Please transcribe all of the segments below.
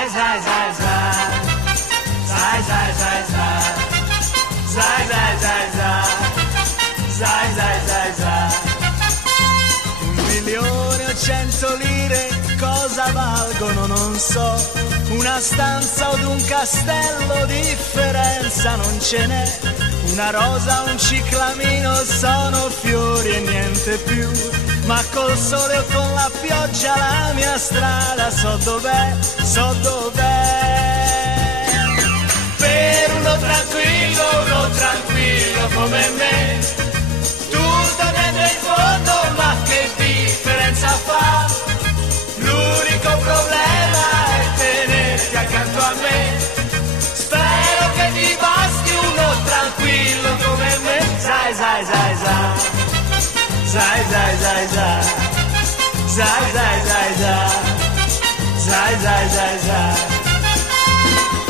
Zai, zai, zai, zai. Zai, zai, zai, zai. Zai, zai, zai, zai. Zai, zai, zai, zai. 1.000.000 o 100 lire cosa valgono non so. Una stanza od un castello, differenza non ce n'è. Una rosa, un ciclamino sono fiori e niente più. Ma col sole o con la pioggia la mia strada so dov'è, so dov'è. Per uno tranquillo come me, tutto niente in fondo, ma che differenza fa? L'unico problema è tenerti accanto a me. Spero che ti basti uno tranquillo come me. Zai, zai, zai, zai. Zai, zai, zai, zai. Zai, zai, zai, zai. Zai, zai, zai, zai.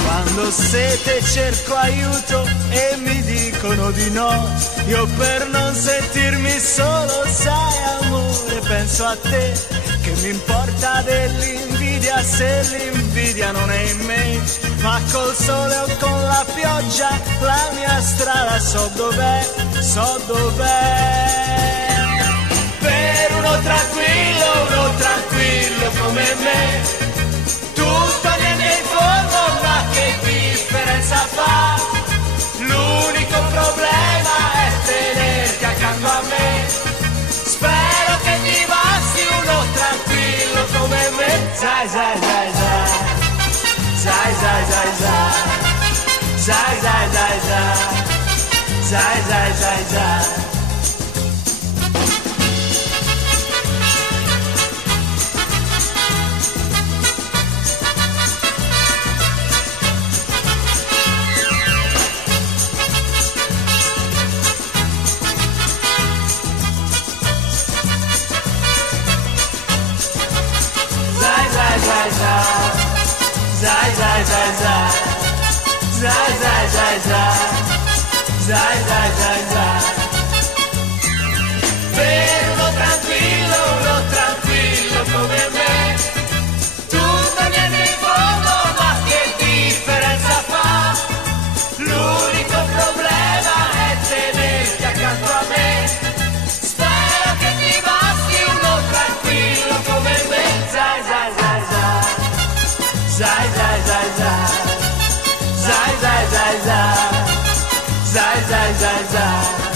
Quando ho sete cerco aiuto e mi dicono di no. Io per non sentirmi solo, sai amore, penso a te. Che mi importa dell'invidia se l'invidia non è in me. Ma col sole o con la pioggia la mia strada so dov'è, so dov'è. Per uno tranquillo come me, tutto niente in fondo, ma che differenza fa? L'unico problema è tenerti accanto a me. Spero che ti basti uno tranquillo come me. Zai, zai, zai, zai. Zai, zai, zai, zai. Zai, zai, zai, zai. Zai, zai, zai, zai. Zai, zai, zai, zai. Zai, zai, zai, zai. Zai, zai, zai, zai. Per uno tranquillo come me, tutto niente in fondo, ma che differenza fa? L'unico problema è tenerti accanto a me. Spero che ti basti uno tranquillo come me. Zai, zai, zai, zai. Zai, zai, zai, zai. Zai, zai, zai, zai. Zai, zai, zai, zai.